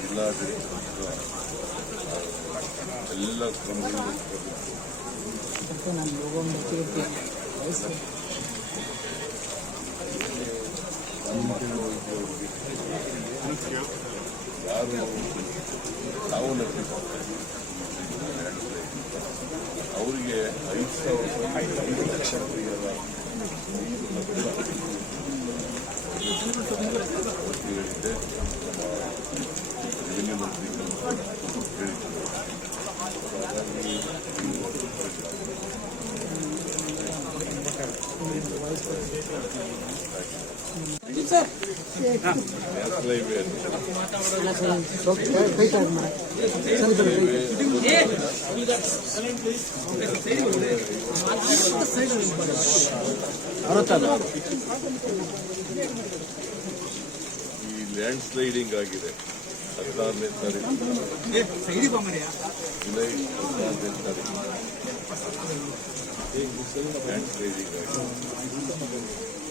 ಜಿಲ್ಲಾಡಳಿತ ಎಲ್ಲ ಕ್ರಮಗಳು ನಾನು ಲೋಗೋ ಮುಚ್ಚಿರುತ್ತೆ ವಯಸ್ಸು ಯಾರು ಸಾವನ್ನಪ್ಪಿದ್ದಾರೆ ಅವರಿಗೆ ಐದು ಸಾವಿರ ಲಕ್ಷ ಈ ಲ್ಯಾಂಡ್ ಸ್ಲೈಡಿಂಗ್ ಆಗಿದೆ ಹದಿನಾರನೇ ತಾರೀಕು ಜುಲೈ ಹದಿನಾರನೇ ತಾರೀಕು ಲ್ಯಾಂಡ್ ಸ್ಲೈಡಿಂಗ್ ಆಗಿದೆ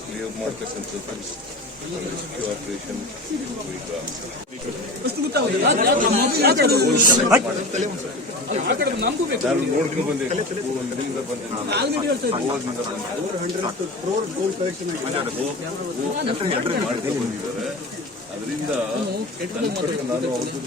ಕ್ಲಿಯರ್ ಮಾಡ್ತಕ್ಕಂಥದ್ದು ಆಪರೇಷನ್ ನಾನು ನೋಡ್ಕೊಂಡು ಬಂದೆ ಇಲ್ಲಿಂದ ಬಂದೆ ಮಾಡ್ಕೊಂಡು ಬಂದಿದ್ದಾರೆ ಅದರಿಂದ ನಾನು ಔಷಧ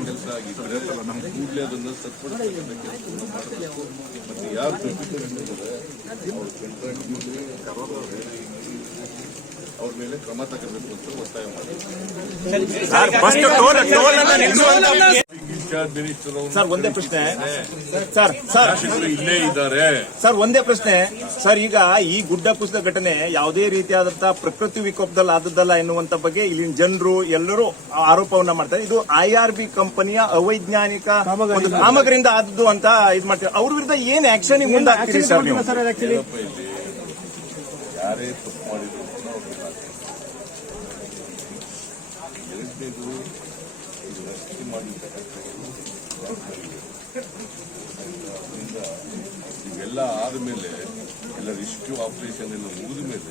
ಕೆಲಸ ಆಗಿದ್ರೆ ನಮ್ಮ ಕೂಡಲೇ ಅದನ್ನು ಸತ್ಪಡಿಸ್ತಕ್ಕಂಥ ಕೆಲಸವನ್ನು ಮಾಡಬೇಕು ಮತ್ತೆ ಯಾರು ತಪ್ಪಿದ್ದಾರೆ ಅವ್ರ ಕಾಂಟ್ರಾಕ್ಟ್ ಅವ್ರ ಮೇಲೆ ಕ್ರಮ ತಗೋಬೇಕು ಅಂತ ಒತ್ತಾಯ ಮಾಡಿ ಸರ್ ಒಂದೇ ಪ್ರಶ್ನೆ. ಸರ್ ಸರ್ ಇಲ್ಲೇ ಇದ್ದಾರೆ. ಸರ್ ಒಂದೇ ಪ್ರಶ್ನೆ. ಸರ್ ಈಗ ಈ ಗುಡ್ಡ ಕುಸಿದ ಘಟನೆ ಯಾವುದೇ ರೀತಿಯಾದಂತಹ ಪ್ರಕೃತಿ ವಿಕೋಪದಲ್ಲಿ ಆದದ್ದಲ್ಲ ಎನ್ನುವಂತ ಬಗ್ಗೆ ಇಲ್ಲಿನ ಜನರು ಎಲ್ಲರೂ ಆರೋಪವನ್ನ ಮಾಡ್ತಾರೆ. ಇದು ಐಆರ್ ಬಿ ಕಂಪನಿಯ ಅವೈಜ್ಞಾನಿಕ ಕಾಮಗರಿಂದ ಕಾಮಗಾರಿಯಿಂದ ಆದದ್ದು ಅಂತ ಇದು ಮಾಡ್ತಾರೆ ಅವ್ರ ವಿರುದ್ಧ ಏನ್ ಆಕ್ಷನ್ ಮುಂದಾಗ್ತೀರಿ ಸರ್ ನೀವು? ಯಾರೇ ತಪ್ಪು ಮಾಡಿದ್ರು ಕೂಡ ಅವ್ರನ್ನ ಎರಡನೇದು ಇದು ರಸ್ತೆ ಮಾಡಿರ್ತಕ್ಕಂಥವ್ರು ಅದರಿಂದ ಇವೆಲ್ಲ ಆದಮೇಲೆ ಎಲ್ಲ ರಿಸ್ಕ್ಯೂ ಆಪರೇಷನ್ ಎಲ್ಲ ಮುಗಿದ ಮೇಲೆ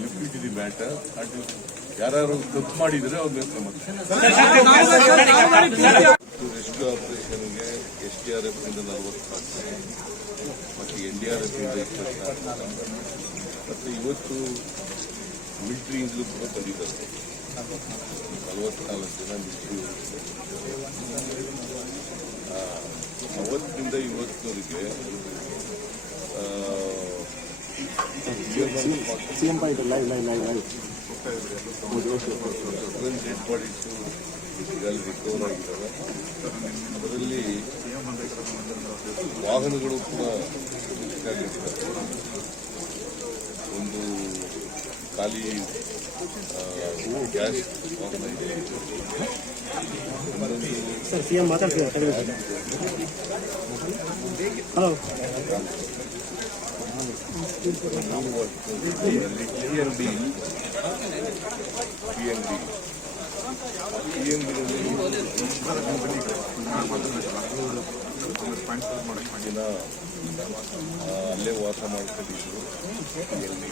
ಲಿಕ್ವಿಡಿಟಿ ಮ್ಯಾಟರ್ ಅಂಡ್ ಯಾರು ತಪ್ಪು ಮಾಡಿದ್ರೆ ಅವ್ರ ಮೇಲೆ ಕ್ರಮ ರೆಸ್ಕ್ಯೂ ಆಪರೇಷನ್ಗೆ ಎಸ್ ಡಿ ಆರ್ ಎಫ್ ಇಂದ ನಲವತ್ತು ಸಾವಿರ ಮತ್ತು ಎನ್ ಡಿ ಆರ್ ಎಫ್ ಇಂದ ಇಪ್ಪತ್ನಾಲ್ಕು ಮತ್ತು ಇವತ್ತು ಮಿಲಿಟರಿಯಿಂದಲೂ ಕೂಡ ಬಂದಿದ್ದಾರೆ. ನಲವತ್ನಾಲ್ಕು ಜನ ಮಿಲಿಟರಿ ಅವತ್ತಿನಿಂದ ಇವತ್ತಿನವರೆಗೆ CM point live live live live ಅದರಲ್ಲಿ ವಾಹನಗಳು ಕೂಡ ಒಂದು ಖಾಲಿ ಗ್ಯಾಸ್ ವಾಹನ ಇದೆ. Sir, CM hello T N D T N D T N ದಿನ ಆ, ಅಲ್ಲೇ ವಾಸ ಮಾಡ್ಕೊಂಡಿದ್ರು TND.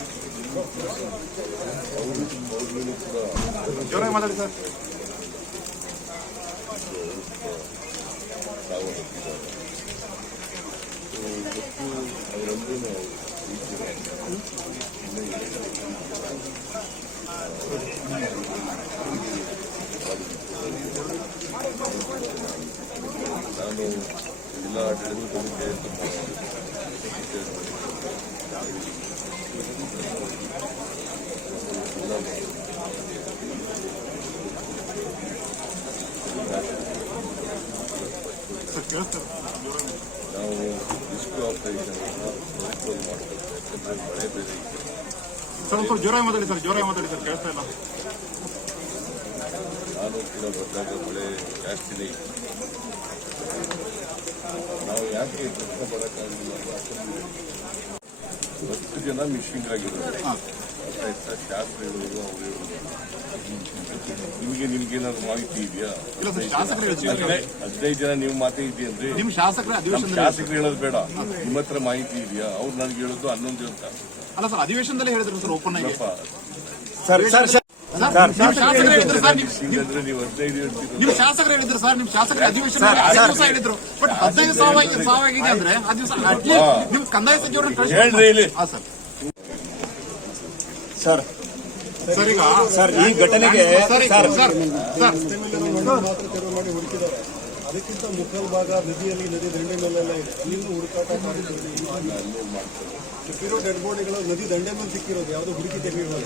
ಅವರು ಅವ್ರಿಗೂ ಕೂಡ ಮಾತಾಡಿ ಸರ್ ಸಾವನ್ನಪ್ಪಿದ್ದಾರೆ ಸೊ ಇವತ್ತು ಅವರೆಲ್ಲರೂ ನಾನು ಎಲ್ಲ ಆಡಳಿತಗಳು ನಾವು ರಿಸ್ಕ್ ಆಪರೇಷನ್ ತ್ವರಿತವಾಗಿ ಮಾಡಬೇಕು ಯಾಕಂದ್ರೆ ಮಳೆ ಬೇರೆ ಇದೆ ಸ್ವಲ್ಪ ಜೋರಾಗಿ ಮಾತಾಡಿ ಸರ್ ಜೋರಾಗಿ ಮಾತಾಡಿ ಸರ್ ಕೇಳ್ತಾ ಇಲ್ಲ. ನಾನು ಕೂಡ ಬಂದಾಗ ಮಳೆ ಜಾಸ್ತಿನೇ ಇತ್ತು ನಾವು ಯಾಕೆ ಅಂದ್ರೆ ಅಷ್ಟೊಂದು ಹತ್ತು ಜನ ಮಿಷಿಂಗ್ ಆಗಿರೋದು. ಅರ್ಥಾಯ್ತಾ ನಿಮ್ಗೆ ಏನಾದ್ರು ಅವ್ರು ನಿಮಗೆ ನಿಮ್ಗೇನಾದ್ರು ಮಾಹಿತಿ ಇದೆಯಾ? ಇಲ್ಲ ಸರ್ ಶಾಸಕರು ಹೇಳ್ತೀವಿ ಹದಿನೈದು ಜನ ನೀವು ಮಾತೇ ಇದೆಯನ್ರಿ ನಿಮ್ ಶಾಸಕರ ಅಧಿವೇಶನ ಅಧಿವೇಶನದಲ್ಲಿ ಶಾಸಕರು ಹೇಳೋದು ಬೇಡ. ನಿಮ್ಮ ಹತ್ರ ಮಾಹಿತಿ ಇದೆಯಾ? ಅವ್ರು ನನಗೆ ಹೇಳೋದು ಹನ್ನೊಂದು ಅಂತ. ಅಲ್ಲ ಸರ್ ಅಧಿವೇಶನದಲ್ಲೇ ಹೇಳಿದ್ರು ಸರ್ ಓಪನ್ ಆಗಿ. ಸರ್ ಸರ್ ನಿಮ್ ಶಾಸಕರು ಹೇಳಿದ್ರು ಸರ್ ನಿಮ್- ಶಾಸಕರು ಹೇಳಿದ್ರು ಸರ್ ನಿಮ್ ಶಾಸಕರ ಅಧಿವೇಶನ ಹೇಳಿದ್ರು. ಬಟ್ ಹದಿನೈದು ಸಾವಿರ ಸಾವಿರ ಅಂದ್ರೆ ಆ ದಿವಸ ಅಟ್ಲೀಸ್ಟ್ ನಿಮ್ ಕಂದಾಯ ಸಚಿವರು ಹೇಳ್ರಿ. ಹಾ ಸರ್. ಸರ್. ಸರ್ ಈಗ ಸರ್ ಈ ಘಟನೆಗೆ ಮಾಡಿ ಹುಡುಕಿದ್ದಾರೆ ಅದಕ್ಕಿಂತ ಮುಖಲ್ ಭಾಗ ನದಿಯಲ್ಲಿ ನದಿ ದಂಡೆ ಮೇಲೆಲ್ಲ ಇದೆ. ನೀನು ಹುಡುಕಾಟ ಸಿಕ್ಕಿರೋ ಡೆಡ್ ಬಾಡಿಗಳು ನದಿ ದಂಡೆ ಮೇಲೆ ಸಿಕ್ಕಿರೋದು. ಯಾವುದೋ ಹುಡುಕಿ ತೆಗೆಯೋದು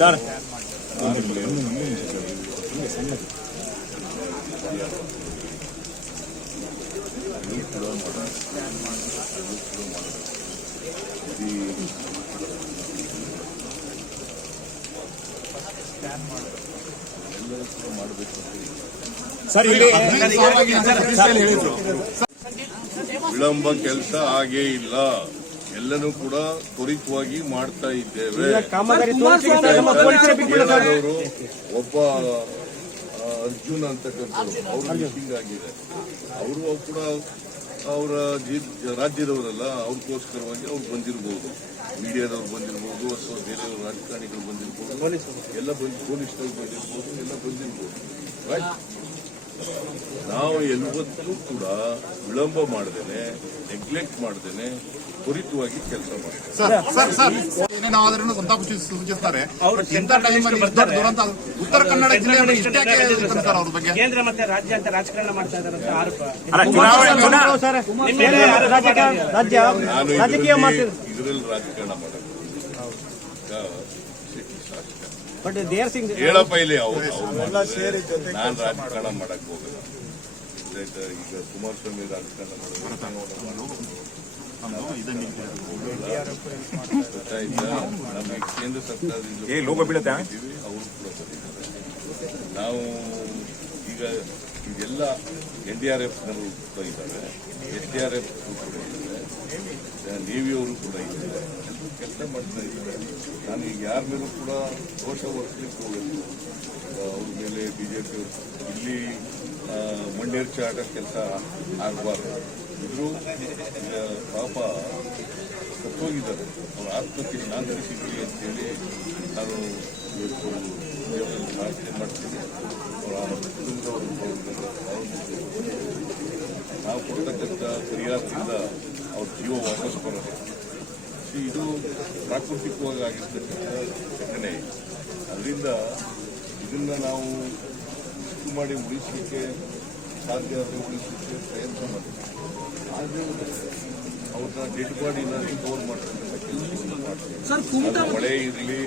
ಸರ್. ವಿಳಂಬ ಕೆಲಸ ಆಗೇ ಇಲ್ಲ ಎಲ್ಲನೂ ಕೂಡ ತ್ವರಿತವಾಗಿ ಮಾಡ್ತಾ ಇದ್ದೇವೆ ಒಬ್ಬ ಅರ್ಜುನ್ ಅಂತಕ್ಕಂಥವ್ರು ಅವರು ಮಿಸ್ಸಿಂಗ್ ಆಗಿದೆ ಅವರು ಕೂಡ ಅವರ ಜಿ- ರಾಜ್ಯದವರಲ್ಲ, ಅವ್ರಿಗೋಸ್ಕರವಾಗಿ ಅವ್ರು ಬಂದಿರಬಹುದು ಮೀಡಿಯಾದವ್ರು ಬಂದಿರಬಹುದು ಅಥವಾ ಬೇರೆ ರಾಜಕಾರಣಿಗಳು ಬಂದಿರಬಹುದು ಎಲ್ಲ ಬಂದು ಪೊಲೀಸ್ ಬಂದಿರಬಹುದು ಎಲ್ಲ ಬಂದಿರಬಹುದು ರೈಟ್ ನಾವು ಯಾವತ್ತೂ ಕೂಡ ವಿಳಂಬ ಮಾಡದೇನೆ ನೆಗ್ಲೆಕ್ಟ್ ಮಾಡದೇನೆ ತ್ವರಿತವಾಗಿ ಕೆಲಸ ಮಾಡ್ತಾರೆ ಏನೇನಾದ್ರೂ ಸಂತಾಪ ಸೂಚಿಸ್ತಾರೆ. ಟೈಮಲ್ಲಿ ದುರಂತ ಉತ್ತರ ಕನ್ನಡ ಜಿಲ್ಲೆಯಲ್ಲಿ ಇಷ್ಟಕ್ಕೆ ಇರ್ತದೆ ಸರ್ ಅವ್ರ ಬಗ್ಗೆ. ಕೇಂದ್ರ ಮತ್ತೆ ರಾಜ್ಯ ಅಂತ ರಾಜಕಾರಣ ಮಾಡ್ತಾ ಇದ್ದಾರೆ ಅಂತ ಆರೋಪ. ಅಲ್ಲ ಚುನಾವಣೆ ಚುನಾ- ನಿಮ್ಮ ಮೇಲೆ ಯಾರು ರಾಜಕಾರಣ ನಾನು ಇದರಲ್ಲಿ ಇದರಲ್ಲಿ ರಾಜಕಾರಣ ಮಾಡಲ್ಲ. ಬಟ್ ದೇರ್ ಸಿಂಗ್ ಹೇಳಪ್ಪ ಇಲ್ಲಿ ಅವ್ರು. ನಾನು ರಾಜಕಾರಣ ಮಾಡಕ್ ಹೋಗಲ್ಲ? ಈಗ ಕುಮಾರಸ್ವಾಮಿ ರಾಜಕಾರಣ ನಮಗೆ. ಕೇಂದ್ರ ಸರ್ಕಾರದಿಂದ ಬೀಳುತ್ತೆ ಅವರು ಕೂಡ ನಾವು ಈಗ ಇದೆಲ್ಲ ಎನ್ ಡಿ ಆರ್ ಎಫ್ನವರು ಕೂಡ ಇದ್ದಾರೆ. ಎಸ್ ಡಿ ಆರ್ ಎಫ್ ಕೂಡ ಇದ್ದಾರೆ. ನೇವಿಯವರು ಕೂಡ ಇದ್ದಾರೆ. ಕೆಲಸ ಮಾಡ್ತಾ ಇದ್ದಾರೆ ನಾನು ಈಗ ಯಾರ ಮೇಲೂ ಕೂಡ ದೋಷ ಹೊರಿಸ್ಲಿಕ್ಕೆ ಹೋಗಲ್ಲ ಅವ್ರ ಮೇಲೆ ಬಿಜೆಪಿ ಇಲ್ಲಿ ಮಂಡೇರ್ಚಿ ಆಟ ಕೆಲಸ ಆಗಬಾರ್ದು ಇದ್ರು ಪಾಪ ಸತ್ತೋಗಿದ್ದಾರೆ ಅವ್ರ ಆತ್ಮಕ್ಕೆ ಶಾಂತಿ ಸಿಗಲಿ ಅಂತೇಳಿ ನಾನು ಇವತ್ತು ಪ್ರಾರ್ಥನೆ ಮಾಡ್ತೀನಿ ಅವರ ಕುಟುಂಬದವರು ನಾವು ಕೊಡ್ತಕ್ಕಂಥ ಪರಿಹಾರದಿಂದ ಅವ್ರ ಜೀವ ವಾಪಸ್ ಬರೋದು. ಇದು ಪ್ರಾಕೃತಿಕವಾಗಿ ಆಗಿರ್ತಕ್ಕಂಥ ಘಟನೆ ಅದರಿಂದ ಇದನ್ನ ನಾವು ಉಂಟು ಮಾಡಿ ಉಳಿಸಲಿಕ್ಕೆ ಸಾಧ್ಯ ಆದರೆ ಉಳಿಸಲಿಕ್ಕೆ ಪ್ರಯತ್ನ ಮಾಡ್ತೀವಿ. ಆದರೆ ಅವ್ರನ್ನ ಡೆಡ್ ಬಾಡಿನ ರಿಕವರ್ ಮಾಡ್ತಕ್ಕಂಥ ಕೆಲಸ ಮಾಡ್ತೀವಿ ಮಳೆ ಇರಲಿ.